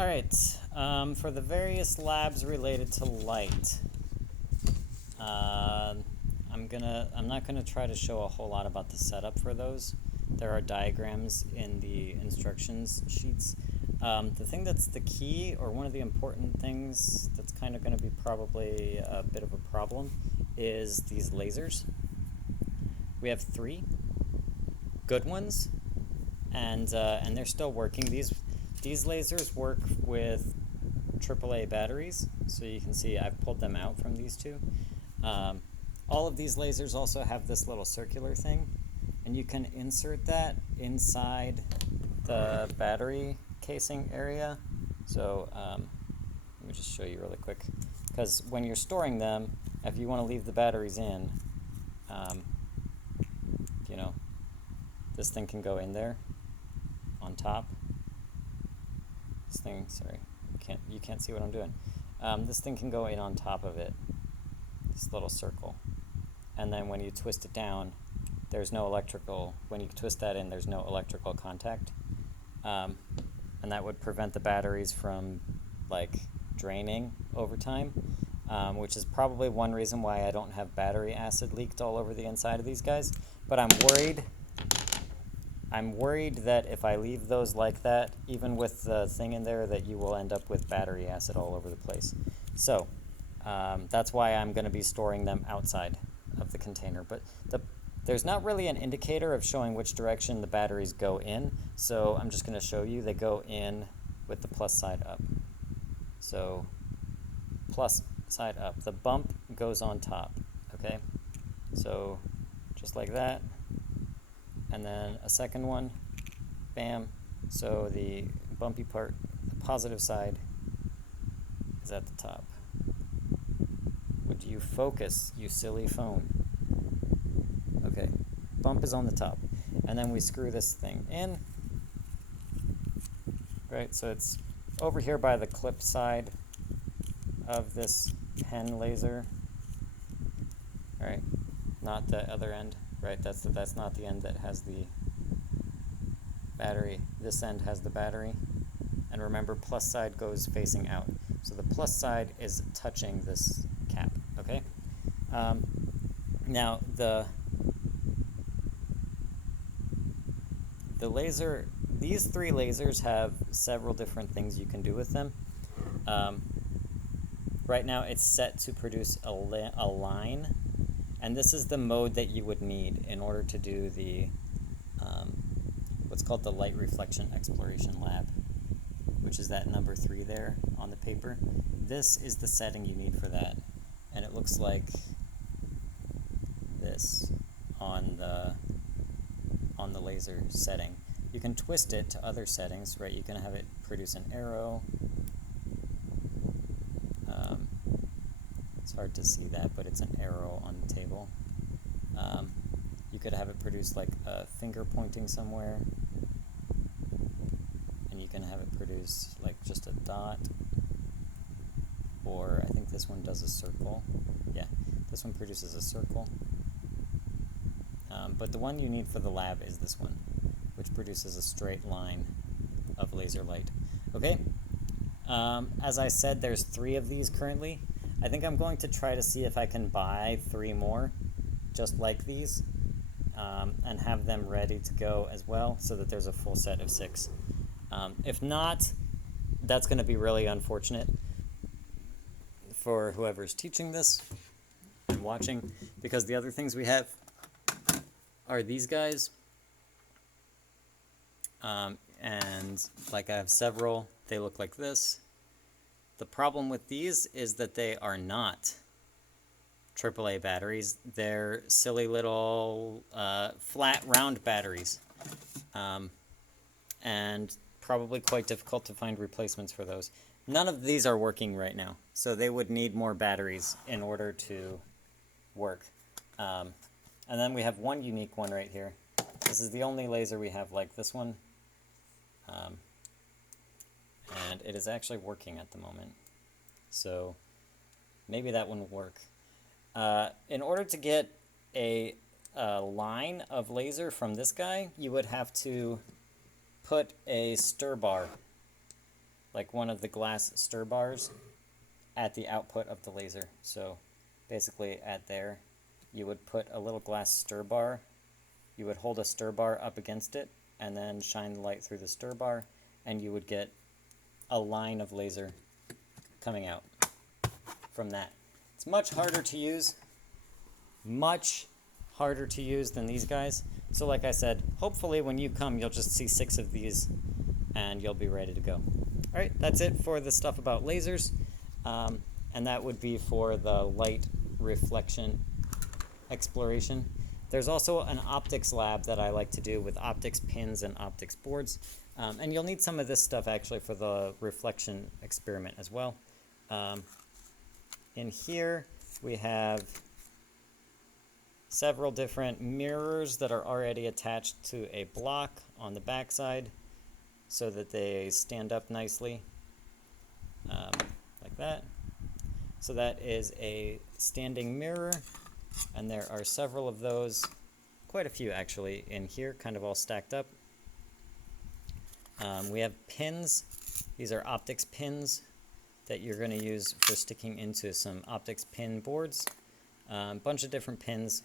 All right. For the various labs related to light, I'm not gonna try to show a whole lot about the setup for those. There are diagrams in the instructions sheets. The thing that's the key, or one of the important things that's kind of going to be probably a bit of a problem, is these lasers. We have 3 good ones, and they're still working. These lasers work with AAA batteries, so you can see I've pulled them out from these 2. All of these lasers also have this little circular thing, and you can insert that inside the battery casing area. So let me just show you really quick, because when you're storing them, if you want to leave the batteries in, you know, this thing can go in there on top. This thing, sorry, you can't see what I'm doing. This thing can go in on top of it, this little circle, and then when you twist it down, there's no electrical, when you twist that in, there's no electrical contact. And that would prevent the batteries from like draining over time, which is probably one reason why I don't have battery acid leaked all over the inside of these guys. But I'm worried that if I leave those like that, even with the thing in there, that you will end up with battery acid all over the place. So that's why I'm going to be storing them outside of the container. But there's not really an indicator of showing which direction the batteries go in, so I'm just going to show you they go in with the plus side up. So plus side up. The bump goes on top, okay? So just like that. And then a second one, bam. So the bumpy part, the positive side, is at the top. Would you focus, you silly phone? Okay, bump is on the top. And then we screw this thing in. Right, so it's over here by the clip side of this pen laser. Right, not the other end. Right, that's not the end that has the battery. This end has the battery. And remember, plus side goes facing out. So the plus side is touching this cap, okay? Now, the laser, these 3 lasers have several different things you can do with them. Right now it's set to produce a line, and this is the mode that you would need in order to do the what's called the light reflection exploration lab, which is that number 3 there on the paper. This is the setting you need for that, and it looks like this on the laser setting. You can twist it to other settings, right? You can have it produce an arrow. It's hard to see that, but it's an arrow on the table. You could have it produce like a finger pointing somewhere, and you can have it produce like just a dot, or I think this one does a circle. Yeah, this one produces a circle. But the one you need for the lab is this one, which produces a straight line of laser light. Okay, as I said, there's 3 of these currently. I think I'm going to try to see if I can buy 3 more, just like these, and have them ready to go as well, so that there's a full set of 6. If not, that's going to be really unfortunate for whoever's teaching this and watching, because the other things we have are these guys, and like I have several. They look like this. The problem with these is that they are not AAA batteries. They're silly little flat round batteries, and probably quite difficult to find replacements for those. None of these are working right now, so they would need more batteries in order to work. And then we have one unique one right here. This is the only laser we have like this one. And it is actually working at the moment. So maybe that one will work. In order to get a line of laser from this guy, you would have to put a stir bar like one of the glass stir bars at the output of the laser. So basically at there, you would put a little glass stir bar. You would hold a stir bar up against it and then shine the light through the stir bar, and you would get a line of laser coming out from that. It's much harder to use, much harder to use than these guys. So like I said, hopefully when you come, you'll just see 6 of these and you'll be ready to go. All right, that's it for the stuff about lasers. And that would be for the light reflection exploration. There's also an optics lab that I like to do with optics pins and optics boards. And you'll need some of this stuff actually for the reflection experiment as well. In here we have several different mirrors that are already attached to a block on the back side so that they stand up nicely, like that. So that is a standing mirror, and there are several of those, quite a few actually, in here, kind of all stacked up. We have pins. These are optics pins that you're going to use for sticking into some optics pin boards. A bunch of different pins.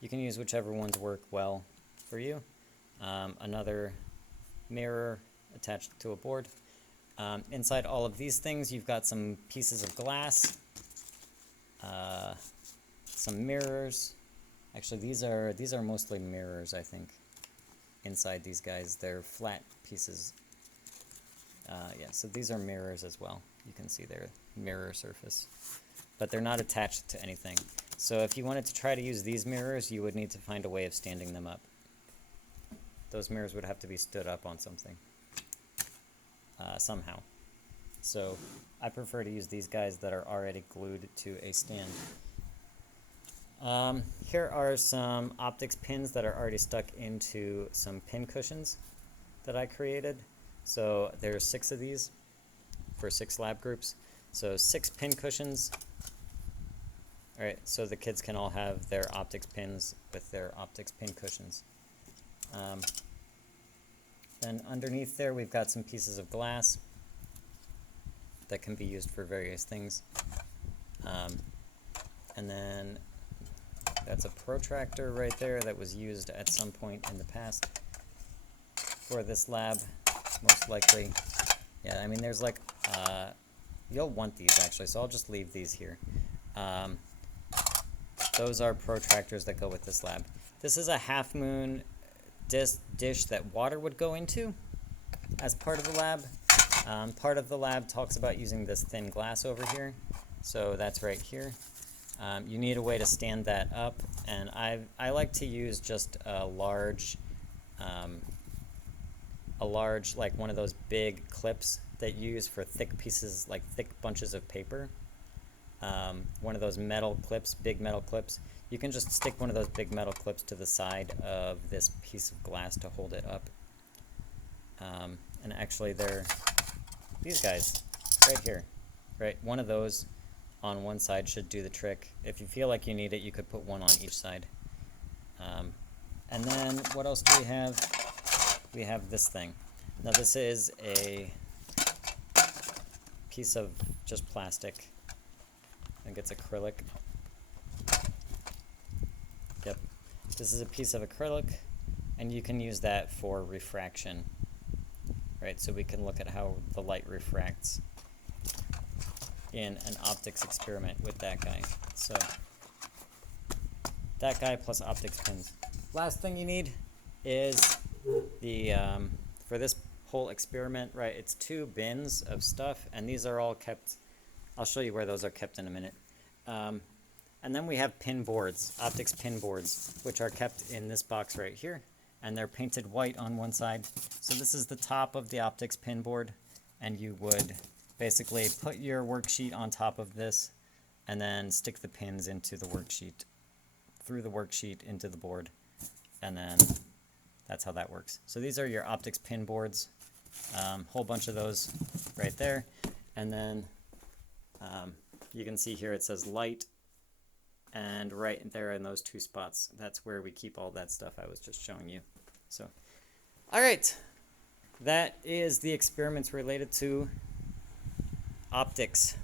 You can use whichever ones work well for you. Another mirror attached to a board. Inside all of these things, you've got some pieces of glass, some mirrors. Actually, these are mostly mirrors, I think. Inside these guys, they're flat pieces. Yeah, so these are mirrors as well. You can see their mirror surface, but they're not attached to anything. So if you wanted to try to use these mirrors, you would need to find a way of standing them up. Those mirrors would have to be stood up on something, somehow. So I prefer to use these guys that are already glued to a stand. Here are some optics pins that are already stuck into some pin cushions that I created. So there's 6 of these for 6 lab groups. So 6 pin cushions. All right, so the kids can all have their optics pins with their optics pin cushions. Then underneath there, we've got some pieces of glass that can be used for various things. And then that's a protractor right there that was used at some point in the past for this lab, most likely. Yeah, I mean, there's like, you'll want these actually, so I'll just leave these here. Those are protractors that go with this lab. This is a half moon dish that water would go into as part of the lab. Part of the lab talks about using this thin glass over here, so that's right here. You need a way to stand that up, and I like to use just a large, like one of those big clips that you use for thick pieces, like thick bunches of paper. One of those metal clips, big metal clips. You can just stick one of those big metal clips to the side of this piece of glass to hold it up. And actually they're these guys right here, right? One of those on one side should do the trick. If you feel like you need it, you could put one on each side. And then what else do we have? We have this thing. Now this is a piece of just plastic. I think it's acrylic. Yep. This is a piece of acrylic, and you can use that for refraction. Right, so we can look at how the light refracts in an optics experiment with that guy. So that guy plus optics pins. Last thing you need is the, for this whole experiment, right, it's 2 bins of stuff, and these are all kept, I'll show you where those are kept in a minute. And then we have pin boards, optics pin boards, which are kept in this box right here, and they're painted white on one side. So this is the top of the optics pin board, and you would basically put your worksheet on top of this and then stick the pins into the worksheet, through the worksheet into the board, and then that's how that works. So these are your optics pin boards, whole bunch of those right there, and then you can see here it says light, and right there in those 2 spots, that's where we keep all that stuff I was just showing you. So, all right, that is the experiments related to optics